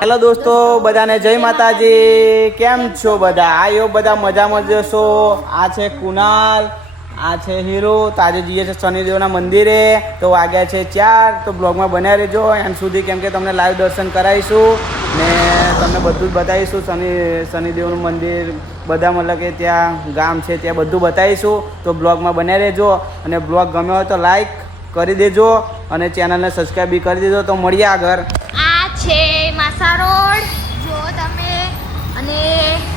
Hello દોસ્તો, બધાને જય માતાજી. કેમ છો બધા? આયો બધા મજામાં જશો. આ છે કુનાલ, આ છે હીરો. તાજે જઈએ છે શનિદેવના મંદિરે. તો વાગ્યા છે 4. તો બ્લોગમાં બન્યા રહેજો એન્ડ સુધી, કેમ કે તમને લાઈવ દર્શન કરાવીશું ને તમને બધું જ બતાવીશું. શનિદેવનું મંદિર બધા, મતલબ કે ત્યાં ગામ છે ત્યાં બધું બતાવીશું. તો બ્લોગમાં બન્યા રહેજો અને બ્લોગ ગમ્યો હોય તો લાઈક કરી દેજો અને ચેનલને સબસ્ક્રાઈબ બી કરી દેજો. તો મળીએ આગળ. છે માસા રોડ જો તમે, અને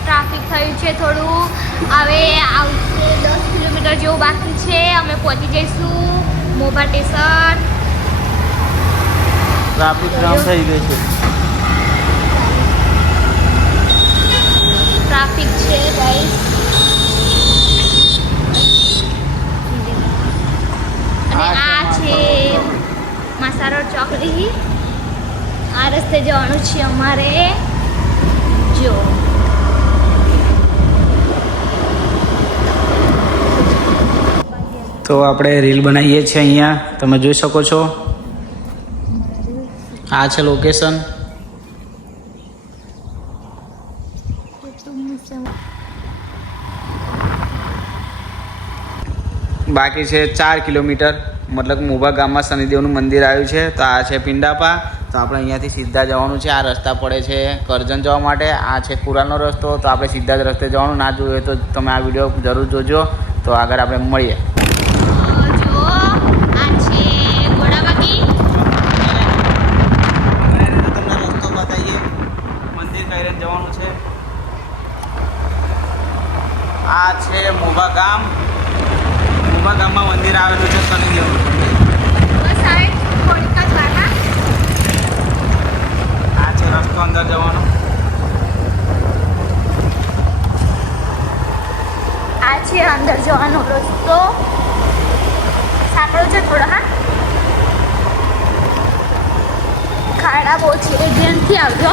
ટ્રાફિક થયું છે થોડું. હવે આવશે 10 કિલોમીટર જેવું બાકી છે. અમે પહોંચી જઈશું મોભા સ્ટેશન. ટ્રાફિક જામ થઈ ગઈ છે. ટ્રાફિક છે ગાઈસ. અને આ છે માસા રોડ ચોકડી. આ રસ્તે જવાનું છે અમારે. જો તો આપણે રીલ બનાવીએ છીએ અહીંયા, તમે જોઈ શકો છો. આ છે લોકેશન. બાકી છે 4 કિલોમીટર, મતલબ મોભા ગામમાં શનિદેવનું મંદિર આવ્યું છે. તો આ છે પિંડાપા. તો આપણે અહીંયાથી સીધા જવાનું છે. આ રસ્તા પડે છે કરજણ જવા માટે. આ છે કુરાલનો રસ્તો. તો આપણે સીધા જ રસ્તે જવાનું. ના જોયું તો તમે આ વિડીયો જરૂર જોજો. તો આગળ આપણે મળીએ. જો આ છે ઘોડાબાગી. તમને રસ્તો બતાવીએ. મંદિર કઈ રીતે જવાનું છે. આ છે મોભા ગામ. મોભા ગામમાં મંદિર આવેલું છે શનિદેવનું. આ છે રસ્તો અંદર જવાનો. આ છે અંદર જવાનો રસ્તો. સાંકળો છે થોડો. હા, ખાડા બહુ છે, ધ્યાનથી આવજો.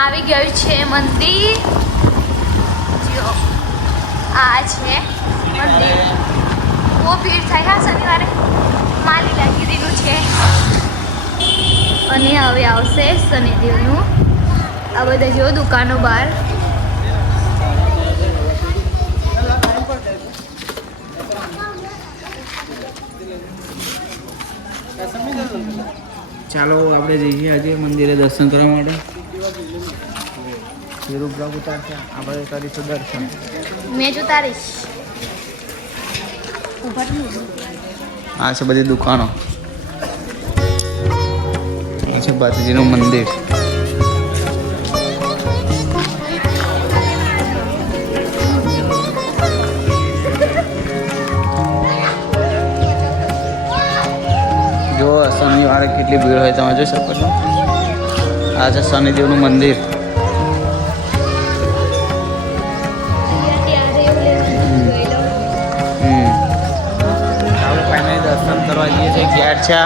આવી ગયું છે મંદિર. જો આ છે મંદિર. બહુ ભીડ થાય. હા, શનિવારે માલી લાગીરીનું છે. અને હવે આવશે શનિદેવનું. આ બધા જો દુકાનો બહાર. ચાલો આપણે જઈએ આજે મંદિરે દર્શન કરવા માટે. બ્લોગ ઉતારશે, આપણે કરીશું દર્શન. મેં જ ઉતારીશ. આ છે બધી દુકાનો. આ છે બાજુજીનું મંદિર. જો શનિવારે કેટલી ભીડ હોય તમે જોઈ શકો છો. આ છે શનિદેવનું મંદિર. આપણે ફાઇનલી દર્શન કરવા જઈએ છીએ. ગેટ છે.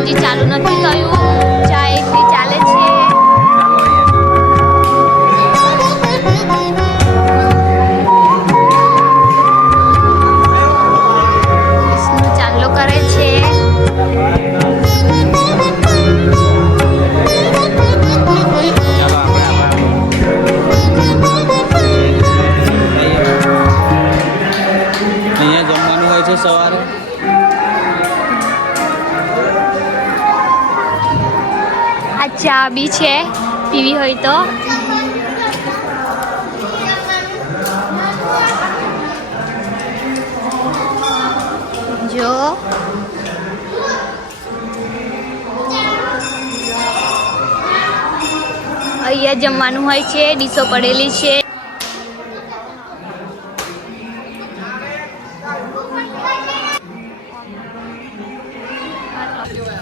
હજી ચાલુ નથી થયું, ચા એટલી ચાલે છે. વિષ્ણુ ચાંદલો કરે છે. અહીંયા જમવાનું હોય છે સવારે. આ ચા બી છે, પીવી હોય તો. જો અહીંયા જમવાનું હોય છે, ડીશો પડેલી છે.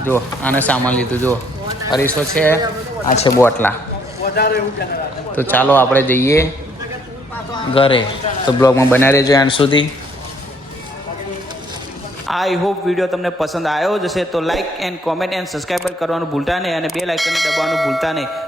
જો આને સામાન લીધું, જો અરીસો છે, આ છે બોટલા. તો ચાલો આપણે જઈએ ઘરે. તો બ્લોગમાં બનાવી રહેજો એન્ડ સુધી. આઈ હોપ વિડીયો તમને પસંદ આવ્યો જશે તો like and comment and subscribe કરવાનું ભૂલતા નહીં અને બેલ આઇકન દબાવવાનું ભૂલતા નહીં.